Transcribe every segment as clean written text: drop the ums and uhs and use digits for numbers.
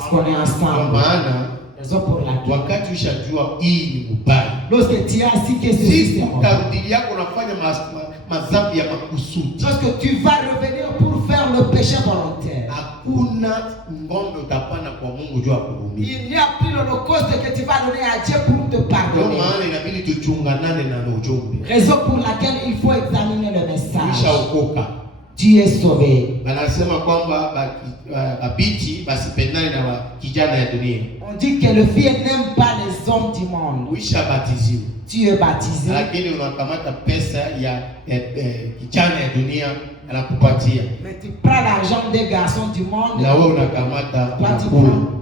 Parce qu'on est ensemble. Raison pour laquelle. Wakati ushajua hii ni mbaya. Lorsque tu as si que si utarudi yako unafanya mazambi ya makusudi. Lorsque tu vas revenir pour faire le péché volontaire. Hakuna ngombe utapana kwa Mungu juu akurumia. Il n'y a plus l'holocauste que tu vas donner à Dieu pour te pardonner. Ndio maana inabidi tuchunganane na ujumbe. Raison pour laquelle il faut examiner le message. Ushaokoka. Tu es sauvé. Anasema kwamba babiti basipendane na kijana ya dunia. On dit que le fils n'aime pas les hommes du monde. Ushabatiziwa. Tu es baptisé. Lakini unakamata pesa ya kijana ya dunia anakupatia. Mais tu prends l'argent des garçons du monde. Na wewe unakamata prends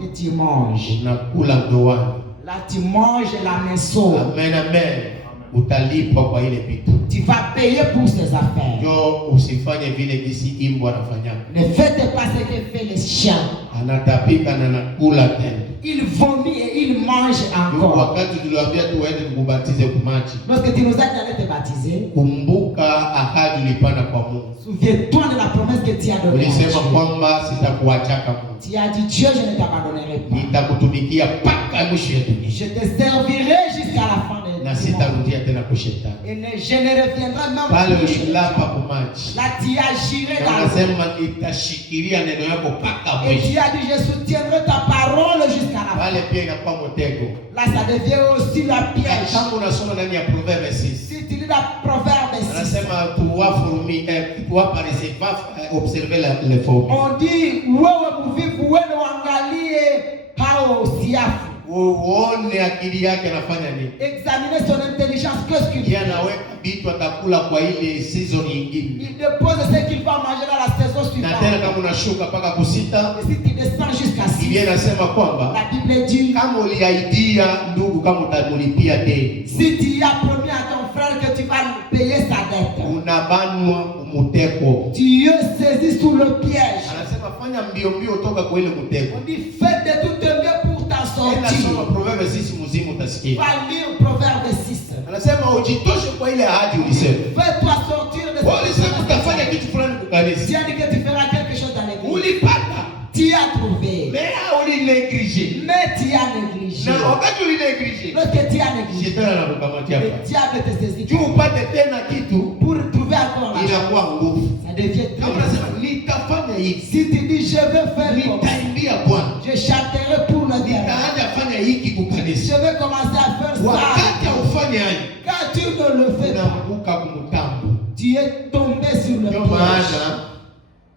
et tu manges. Unakula ndoani. Là tu manges la maison. Amen, amen. Utalipa kwa ile vitu. Tu vas payer pour ces affaires. Jo usifanye vile kisi imbo anafanya. Ne faites pas ce que fait les chiens. Anatapika na nakula tena. Il vomit et il mange encore. Wakati tuliwaambia tuende kubatize kumaji. Lorsque tu nous as dit d'aller te baptiser. Kumbuka ahadi ulipana kwa Mungu. Souviens-toi de la promesse que tu as donnée. Ulisema kwamba sitakuachaka Mungu. Tu as dit Dieu, je ne t'abandonnerai pas. Nitakutumikia mpaka mwisho ya dunia. Je te servirai jusqu'à la fin de na sitarudia tena kwa shetani. Et je ne reviendrai même pale ulilapa kumaji. Là tu as juré dans le sema nitashikilia neno yako mpaka mwisho. Et tu as dit je soutiendrai ta parole jusqu'à la fin. Pale pia inakuwa mtego. Là ça devient aussi la piège. Kama unasoma ndani ya Proverbe 6. Si tu lis la Proverbe 6. Anasema tuwapa observer les formes. On dit wewe mvivu wewe uangalie hao siafu. Uone akili yake anafanya nini. Examiner son intelligence, qu'est-ce qu'il fait. Anaweka vitu atakula kwa ile season nyingine. Il dépose ce qu'il va manger dans la saison suivante. Na tena kama unashuka mpaka kusita. Et si tu descends jusqu'à 6. Biblia inasema kwamba la Bible dit kama uliaidia ndugu kama utamlipia deni. Si tu as promis à ton frère que tu vas payer sa dette. Unabanwa mtego. Tu es saisi sous le piège. Anasema fanya mbio mbio toka kwa ile mtego. On dit fais de tout ton mieux pour t'en sortir. Proverbe 6 mzimu utasikia. Va lire Proverbe 6. Anasema ujitoshe kwa ile ahadi ulisema. Fais-toi sortir de cette. Ulisema utafanya kitu fulani kwa kanisa. Tu as dit que tu feras quelque chose dans l'église. Ulipata. Tu as trouvé. Mais uli négligé. Mais tu as négligé. Na wakati uli négligé. Lorsque tu as négligé. Shetani anakukamata hapa. Le diable te saisit. Tu upate tena kitu pour trouver encore l'argent. Inakuwa nguvu. Ça devient très. Kama unasema nitafanya hivi. Si tu dis je vais faire nitaimbia Bwana. Je chanterai pour le Dieu. Nitaanza fanya hiki kukanisa. Je vais commencer à faire ça. Wakati ufanye hayo. Quand tu ne le fais pas, unaanguka kumtambo. Tu es tombé sur le piège.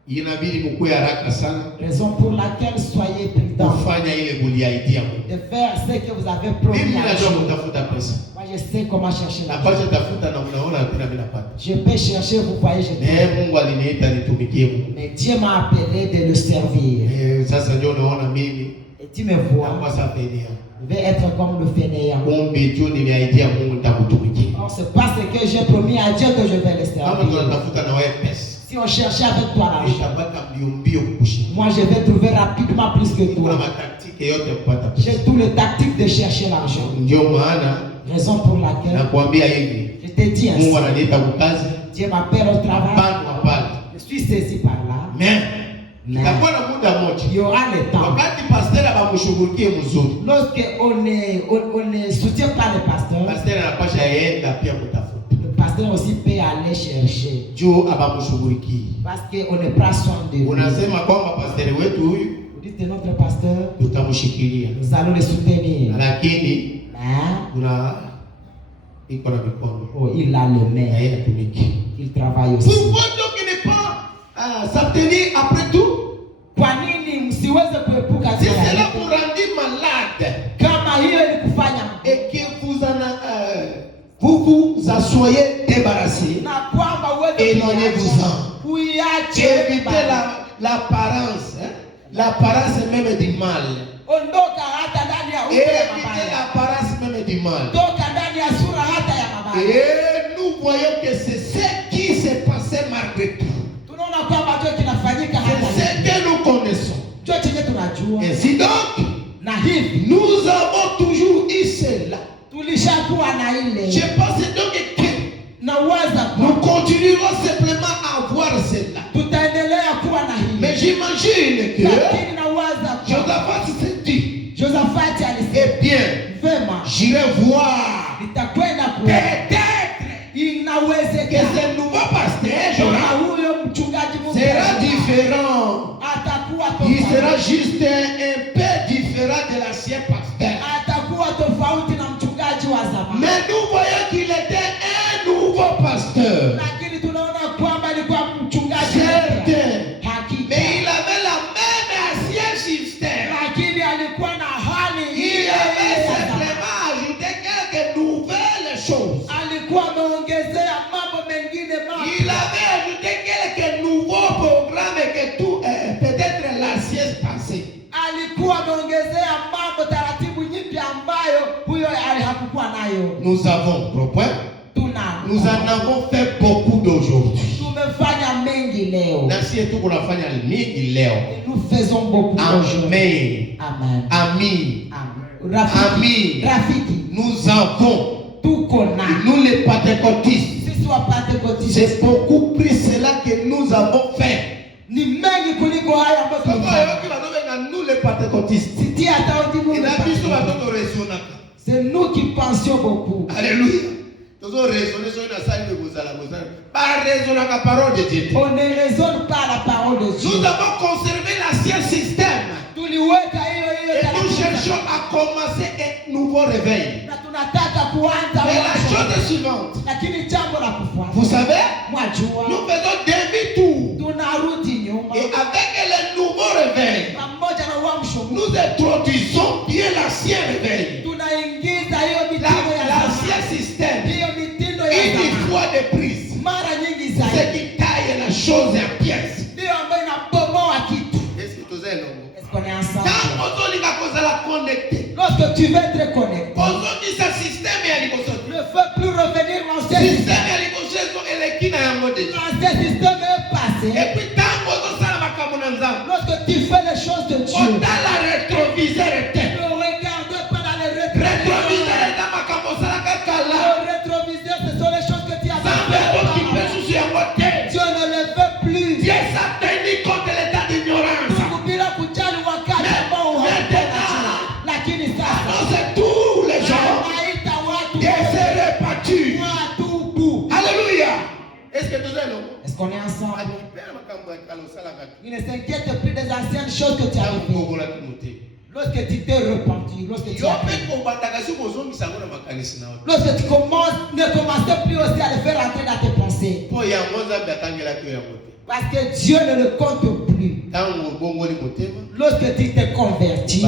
Inabidi mkue haraka sana. Raison pour laquelle soyez prudents. Kufanya ile muliaidia Mungu. De faire ce que vous avez promis. Mimi najua mtafuta pesa. Moi je sais comment chercher l'argent. Napasha tafuta na unaona hakuna mimi napata. Je peux chercher, vous voyez je peux. Mungu aliniita nitumikie Mungu. Mais Dieu m'a appelé de le servir. Sasa ndio unaona mimi. Et tu me vois. Kwa sababu je vais être comme le fainéant. Kumbe tu niliaidia Mungu nitakutumikia. Non, c'est pas ce que j'ai promis à Dieu que je vais le servir. Kama tunatafuta na wewe pesa. Si on cherchait avec toi l'argent, moi je vais trouver rapidement plus que toi. J'ai tous les tactiques de chercher l'argent. Raison pour laquelle je te dis ainsi. Dieu m'appelle au travail. Je suis saisi par là. Mais il y aura le temps. Lorsque on ne soutient pas le pasteur, pasteur aussi peut aller chercher. Parce qu'on ne prend soin de lui. Vous dites que notre pasteur, nous allons le soutenir. Oh, il a le main. Il travaille aussi. Pourquoi donc il n'est pas s'abstenir après tout? Si cela vous rendit malade et que vous vous assoyez débarrassé, éloignez-vous-en. Évitez l'apparence, l'apparence même du mal. Évitez l'apparence même du mal. Et nous voyons que c'est ce qui s'est passé malgré tout. C'est ce que nous connaissons. Ainsi donc, nous avons toujours eu cela. Je pense donc que nous continuerons simplement à avoir cela. Mais j'imagine que Josaphat bien. J'irai voir. Peut-être que ce nouveau pasteur sera différent. Il sera juste un peu différent de l'ancien pasteur. Mais nous voyons qu'il était un nouveau pasteur. Certain. Mais il avait la même ancien système. Il avait simplement ajouté quelques nouvelles choses. Il avait ajouté quelques nouveaux programmes que tout peut-être l'ancien passé. Nous avons, nous en avons fait beaucoup d'aujourd'hui. Nous faisons beaucoup d'aujourd'hui. Amen. Amis. Rafiki. Nous avons tout qu'on a. Nous les pentecôtistes. C'est beaucoup plus cela que nous avons fait. Nous les pentecôtistes. C'est nous qui pensions beaucoup. Alléluia. On ne raisonne pas la parole de Dieu. Nous avons conservé l'ancien système. Et nous cherchons à commencer un nouveau réveil. Mais la chose est suivante. Vous savez, nous faisons demi-tour. Et avec le nouveau réveil, nous introduisons bien l'ancien réveil. L'ancien système. Une fois de prise. C'est qui taille la chose en pièces. Est-ce que vous êtes qu'on est ensemble? Lorsque tu veux être connecté, ne veux plus revenir l'ancien système. L'ancien système est passé. Et puis lorsque tu fais les choses de Dieu, on a la rétroviseur. Ne regarde pas dans les rétroviseurs. Le rétroviseur, ce sont les choses que tu as fait. Dieu ne le veut plus. Dieu s'est tenu contre l'état d'ignorance. C'est tous les gens. Dieu s'est répandu. Alléluia. Est-ce que nous allons? Est-ce qu'on est ensemble? Il ne s'inquiète plus des anciennes choses que tu as fait. Lorsque tu t'es repenti, lorsque tu ne commençais plus aussi à le faire entrer dans tes pensées. Parce que Dieu ne le compte plus. Lorsque tu t'es converti, tu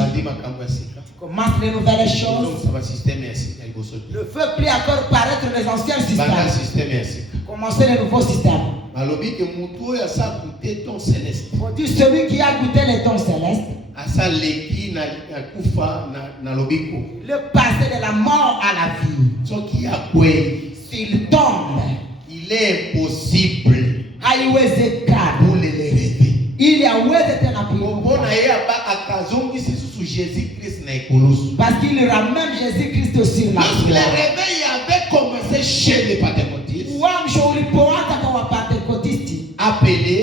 commences les nouvelles choses. Ne fais plus encore paraître les anciens systèmes. Commencez le nouveau système. On dit celui qui a goûté les dons célestes. Le passé de la mort à la vie. S'il tombe, il est impossible pour les rêver. Il y a parce qu'il ramène Jésus-Christ aussi là. Lorsque le réveil avait commencé chez les pentecôtistes, appelé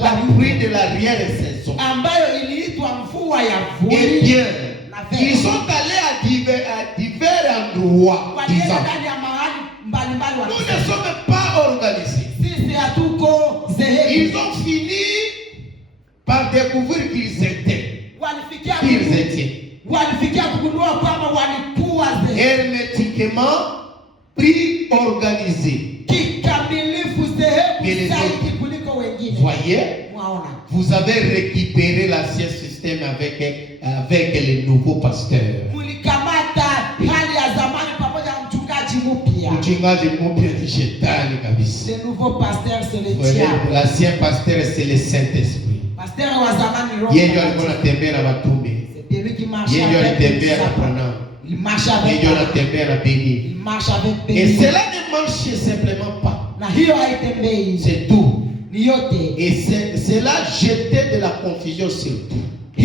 la pluie de l'arrière-saison. Eh bien, ils sont allés à divers endroits. Nous ne sommes pas organisés. Ils ont fini par découvrir qu'ils étaient hermétiquement pris, organisés. Voyez, vous avez récupéré l'ancien système avec les nouveaux pasteurs. Le nouveau pasteur, c'est le diable. L'ancien pasteur, c'est le Saint-Esprit. C'est lui qui marche avec il marche avec et cela ne marche simplement pas. C'est tout. Et cela jetait de la confusion sur tout. Et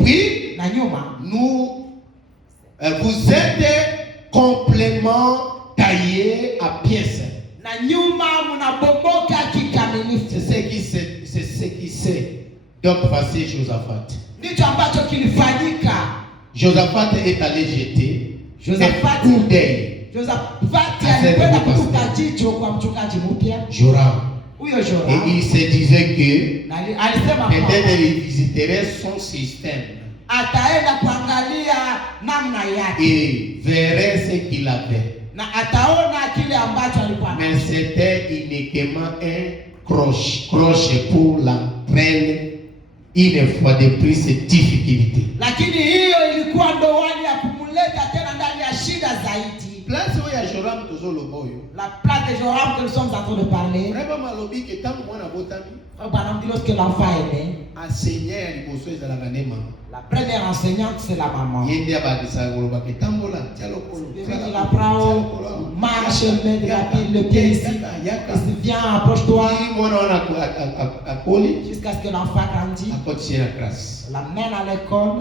puis, vous êtes complètement taillé à pièces. C'est ce qui c'est. Donc voici Josaphat. Ndicho ambacho kilifanyika. Josaphat est allé jeter Josaphat alikwenda kutupa jicho kwa mchungaji mpya Joram. Huyo Joram. Et il se disait que alisema peut-être il visiterait son système. Ataenda kuangalia namna yake. Et verrait ce qu'il avait. Na ataona kile ambacho alikuwa. Mais c'était uniquement un croche pour l'entraîner une fois de plus cette difficulté. Lakini hiyo ilikuwa ndoani ya kumuleta tena ndani ya shida zaidi. Place où ya Joram tozoloboyo. La place de Joram que nous sommes en train de parler. Vraiment malobi que tant mwana botami. Lorsque l'enfant est né. Enseigner liboso ezalaka ne mama. La première enseignante c'est la maman. Yende abadisa koloba ke tambola tialokolo. Il apprend marche le pied ici. Viens approche-toi. Jusqu'à ce que l'enfant grandisse. L'amène à l'école.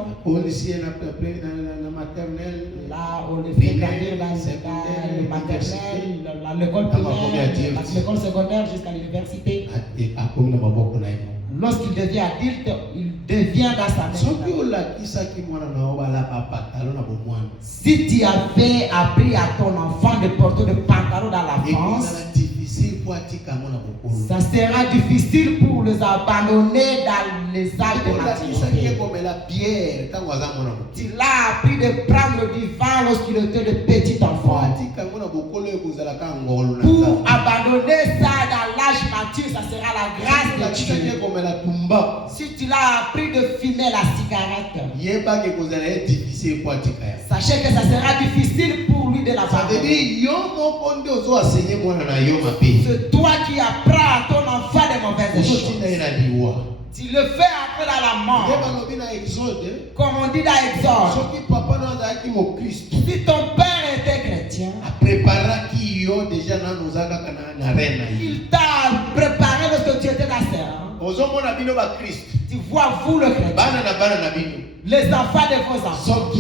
Là on le fait grandir dans le maternel, l'école primaire, l'école secondaire jusqu'à l'université. Lorsqu'il devient adulte, il devient dans sa maison. Si tu avais appris à ton enfant de porter le pantalon dans l'enfance, ça sera difficile pour les abandonner dans les âges de maturité. Tu l'as appris de prendre du vin lorsqu'il était de petit enfant. Pour abandonner ça dans l'âge mature, ça sera la grâce de Dieu. Si tu l'as appris de fumer la cigarette, sachez que ça sera difficile pour lui de l'abandonner. C'est toi qui apprends à ton enfant de mauvaises choses. Tu le fais après à la mort. Comme on dit dans Exode. Si ton père était chrétien, il t'a préparé lorsque tu étais la sœur. Tu vois vous le chrétien, les enfants de vos enfants.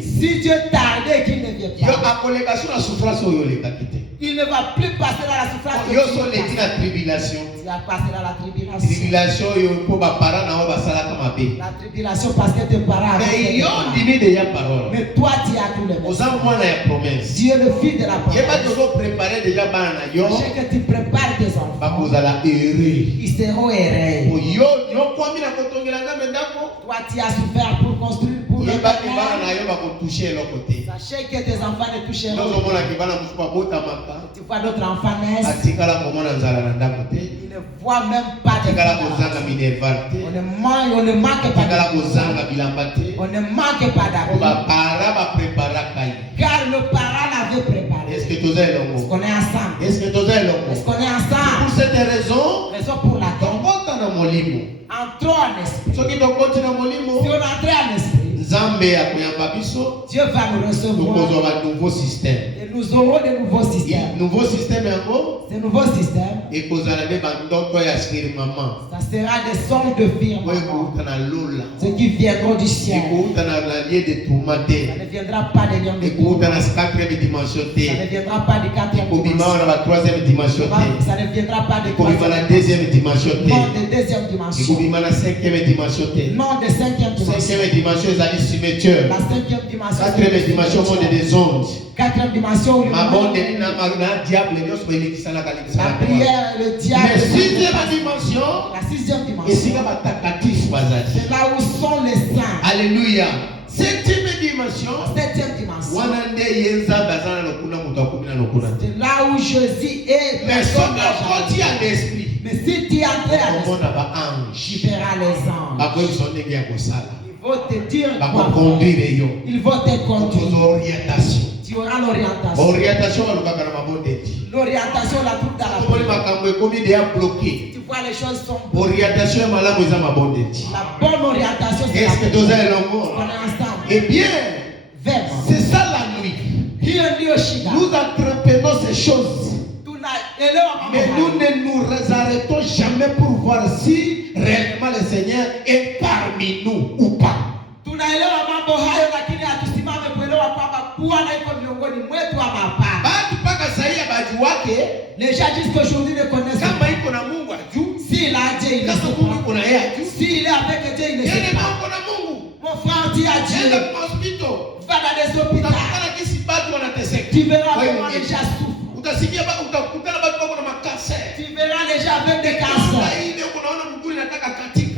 Si Dieu tardait qu'il ne vient pas, il ne va plus passer dans la souffrance. Tu vas passer dans la tribulation. La tribulation parce que tes parents. Mais toi tu as tout le monde. Dieu le fils de la promesse. Sachez que tu prépares tes enfants. Ils seront heureux. Toi tu as souffert pour construire. Sachez que tes enfants ne toucheront pas. Tu vois d'autres enfants naissent. Ils ne voient même pas de on ne manque pas on ne manque pas d'argent. Car le parent l'avait préparé. Est-ce qu'on est ensemble? Est-ce qu'on est ensemble? Pour cette raison pour laquelle entrons en esprit. Si on entre en esprit, Dieu va nous recevoir. Un nouveau système. Et nous aurons de nouveaux systèmes. Nouveau système. Ces nouveaux systèmes. Et ça sera des songes de firmament. Ceux qui viendront du ciel. Ça ne viendra pas des lions de tour. Ça ne viendra pas du 4e dimension. Ça ne viendra pas de 3e dimension. Non, de 2e dimension. Non, de 5e dimension. La 5e dimension. 4e dimension, monde des ondes. 4e dimension. La prière, le diable. La 6e dimension. La 6e dimension. C'est là où sont les saints. Alléluia. 7e dimension. La 7e dimension. C'est là où Jésus est. Mais si tu entres à l'esprit, tu verras les anges. Ils vont te dire quoi faire. Ils vont te conduire. Tu auras l'orientation. L'orientation, la toute dans la police. Tu vois les choses sont bonnes. La bonne orientation, c'est la bonne. On est ensemble. Eh bien, c'est ça la nuit. Nous entreprenons ces choses. Mais nous ne nous arrêtons jamais pour voir si réellement le Seigneur est parmi nous ou pas. Les gens disent qu'aujourd'hui ne connaissent pas. S'il a dit, il S'il est avec Dieu, il ne sait pas. Mon frère dit à Dieu, va dans des hôpitaux. Tu verras comment les gens souffrent. Tu verras les gens avec des cancers.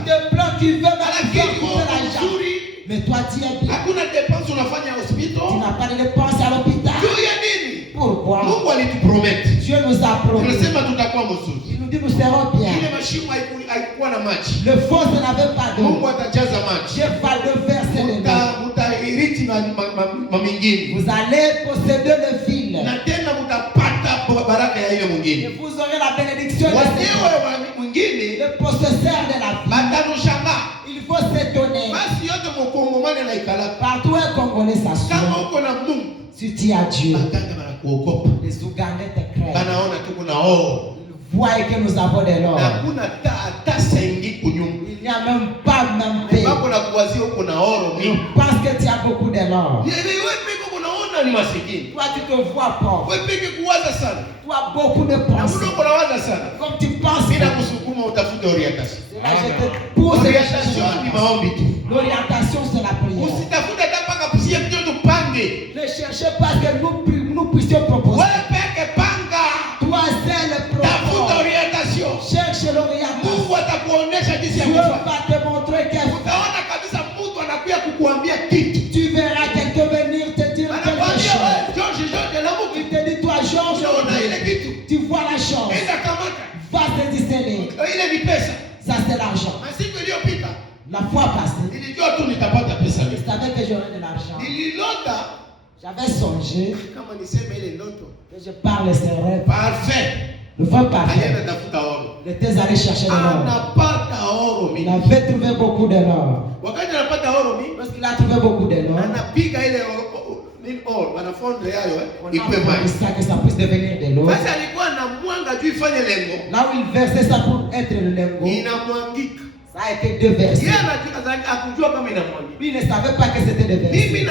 Des plans qui veulent faire couper la jambe. Mais toi tu es bien. Tu n'as pas de dépenses à l'hôpital. Pourquoi? Dieu nous a promis. Il nous dit nous serons bien. Le fosse n'avait pas d'eau. Dieu va le verser les mains. Vous allez posséder le fil. Et vous aurez la bénédiction de Dieu. Le possesseur de la vie. Il faut s'étonner. Partout un Congolais s'assoit. Si tu as Dieu, les Ougandais te craignent. Ils voient que nous avons de l'or. Il n'y a même pas même paix. Ils pensent que tu as beaucoup de l'or. Toi tu te vois pauvre. Tu as beaucoup de pensées. Comme tu penses. Là je te pousse. L'orientation c'est la prière. Ne cherchez pas que nous puissions proposer. Toi seul propose. Cherche l'orientation. Dieu va te montrer quelque chose. Tu verras quelqu'un venir te dire quelque chose. Il te dit toi Georges, tu vois la chose. Va te discerner. Ça c'est l'argent. La fois passée, je savais que j'aurais de l'argent. J'avais songé que je parle ses rêves. Parfait. Le vent parfait. Il était allé chercher de l'or. Il avait trouvé beaucoup de l'or. Lorsqu'il a trouvé beaucoup de l'or, on a fait ça que ça puisse devenir de l'or. Là où il versait ça pour être le lingot, ça a été déversé. Lui ne savait pas que c'était déversé.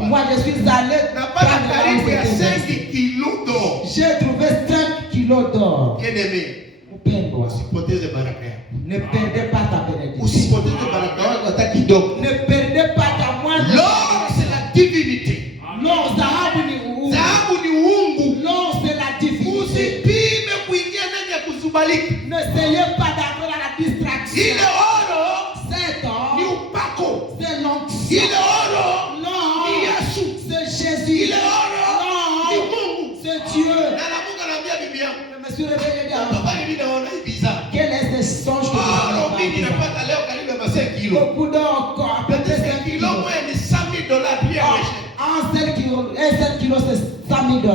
Moi je suis allé prendre 5 kilos d'or. J'ai trouvé 5 kilos d'or. Bien-aimé, ne perdez pas ta bénédiction. Ne perdez pas ta moindre. L'or c'est la divinité. L'or c'est la divinité. N'essayez pas d'entrer dans la distraction. C'est or. C'est l'onction. Non. C'est Jésus. Non. C'est Dieu. Je me suis réveillé bien. Quel est ce songe que vous avez? Beaucoup d'or encore. Peut-être 5 kilos. Un seul kilo c'est $100,000.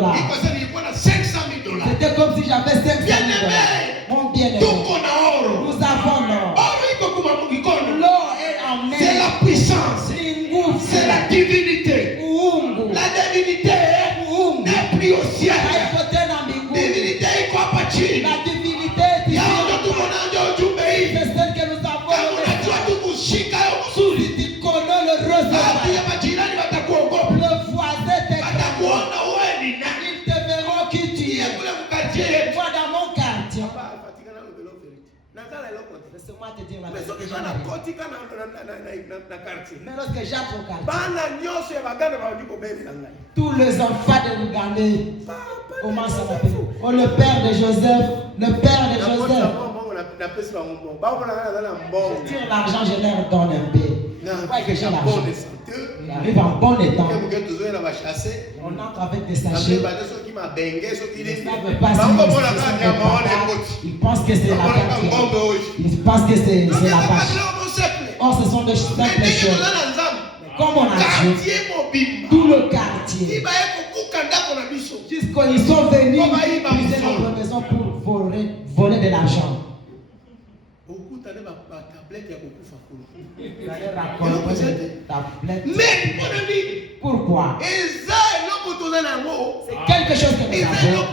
C'était comme si j'avais 500 000 $. Mon bien-aimé, nous avons l'or. L'or est en mer. C'est la puissance. C'est la divinité. La divinité n'est plus au ciel. La divinité est quoi, Pachi? La divinité est ici. C'est celle que nous avons. Si tu connais le recevoir, le voisin te craint. Ils te verront qui tu es. Moi dans mon quartier. Laisse-moi te dire la vérité. Mais lorsque j'entre au quartier, tous les enfants de l'Ougandais commencent à m'appeler. Oh, le père de Joseph, le père de Joseph. Je tire l'argent, je leur donne un peu. Ouais, que j'ai l'argent. Il arrive en bon état. On entre avec des sachets. Ils ne savent pas si ils pensent que c'est la carte. Ils pensent que c'est la vache. Or, ce sont de simples choses. Comme on a Dieu, tout le quartier, jusqu'ils sont venus briser notre maison pour voler de l'argent. Pourquoi? C'est quelque chose que nous avons.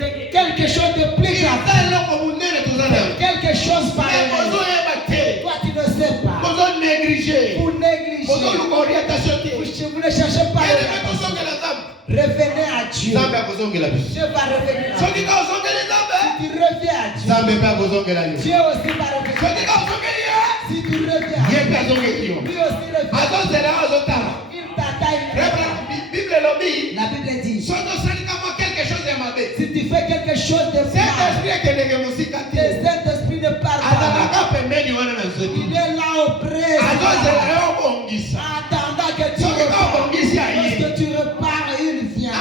C'est quelque chose de plus grave. C'est quelque chose pareil. Toi tu ne sais pas. Vous négligez. Vous ne cherchez pas. Revenez à Dieu. Dieu va revenir à Dieu. reviens à Dieu, Dieu aussi va revenir. Si tu reviens à Dieu, lui aussi revient. Il t'attaque. La Bible dit, si tu fais quelque chose de mal, le Saint-Esprit ne parle pas. Il est là auprès, attendant que tu repars. Lorsque tu repars, il vient.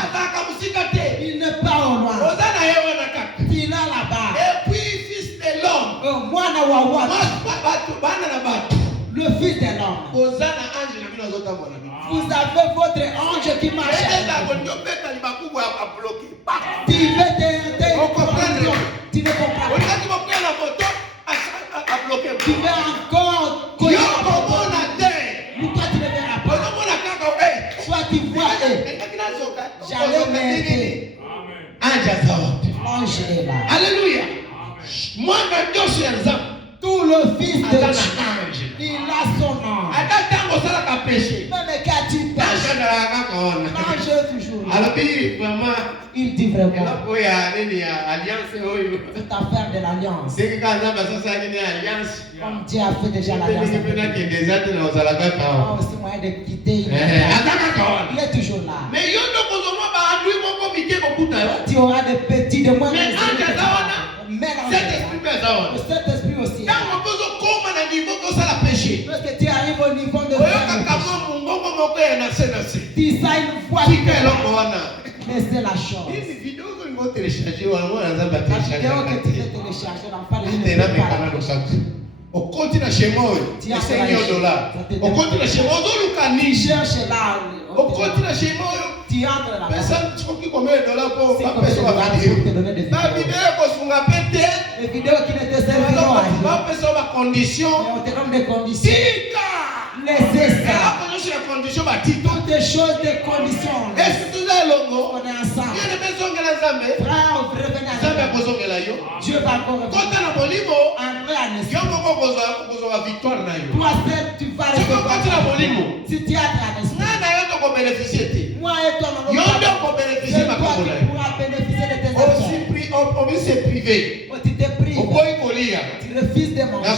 Il n'est pas au loin. Il est là-bas. Et puis, fils de l'homme, le fils de l'homme, vous avez votre ange qui marche. Tu veux t'aider, tu ne comprends pas. Tu veux encore connaître. Pourquoi tu ne verras pas? Soit tu vois, j'allais m'aider. L'ange est là. Alléluia. Moi, tout le fils de Dieu, il a son ange. Même quand tu pêches, l'ange est toujours là. Il dit vraiment, cette affaire de l'alliance, comme Dieu a fait déjà l'alliance, il y a aussi moyen de quitter. Il est toujours là. Tu auras des petits de moins. Mais cet esprit aussi. Parce que tu arrives au niveau de tu sais une fois mais c'est la chose. La vidéo que tu veux télécharger, l'enfant de on continue chez moi. $5 on continue chez moi. Tu cherches là. On continue chez moi. Tu entres là. Personne ne sait combien de $. Pour la vidéo. La vidéo qui ne te sert pas. On te donne des conditions. Laissez ça. Toutes des choses, des conditions. On est ensemble. Frère, revenez à Dieu. Dieu va encore revenir. Entrer en esprit. Toi seul, tu vas recevoir. Si tu entres en esprit. Moi et toi, tu pourras bénéficier de tes affaires. Tu te prives. Tu refuses de manger.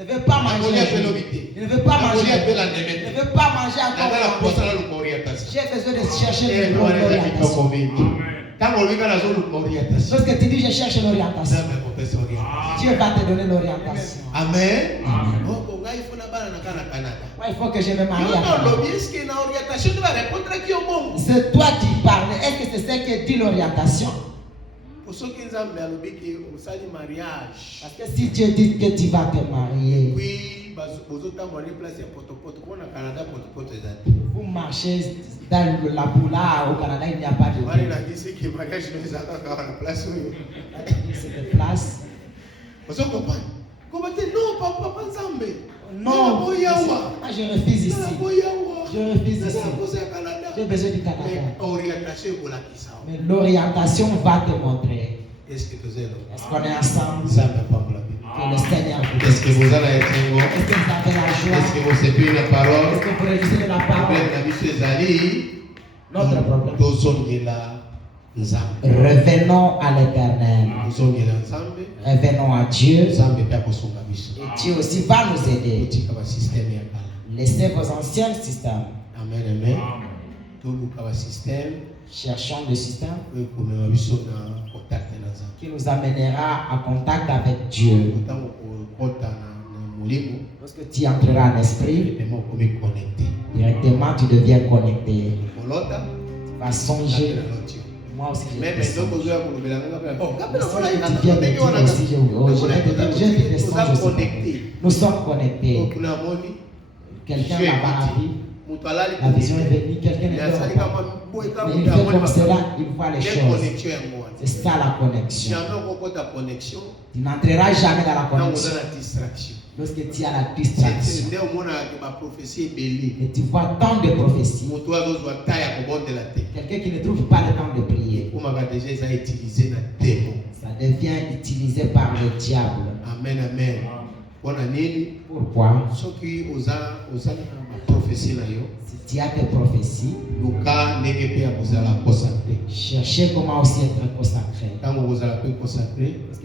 Il ne veut pas manger. Il ne veut pas manger. Il ne veut pas manger encore. J'ai besoin de chercher l'orientation. Lorsque tu dis je cherche l'orientation, Dieu va te donner l'orientation. Amen. Il faut que je me marie. C'est toi qui parles. Est-ce que c'est ce que dit l'orientation? Parce que si Dieu dit que tu vas te marier, vous marchez dans la boula au Canada, il n'y a pas de place. Non, je refuse ici. Je refuse ici. J'ai besoin du Canada. Mais l'orientation va te montrer. Est-ce qu'on est ensemble? Que le Seigneur vous est-ce que vous avez la joie? Est-ce que vous savez la parole? Est-ce que vous révisez la parole? Notre problème. Revenons à l'Éternel. Revenons à Dieu. Et Dieu aussi va nous aider. Laissez vos anciens systèmes. Amen, amen. Cherchons le système qui nous amènera en contact avec Dieu. Lorsque tu entreras en esprit, directement tu deviens connecté. Tu vas songer. Moi aussi, je vais songer. Nous sommes connectés. Quelqu'un n'a pas la vie. La vision est venue, quelqu'un est là. Mais il fait comme cela, il voit les choses. C'est ça la connexion. Tu n'entreras jamais dans la connexion lorsque tu as la distraction. Et tu vois tant de prophéties. Quelqu'un qui ne trouve pas le temps de prier. Ça devient utilisé par le diable. Amen, amen. Pourquoi? Si tu as des prophéties, cherchez comment aussi être consacré.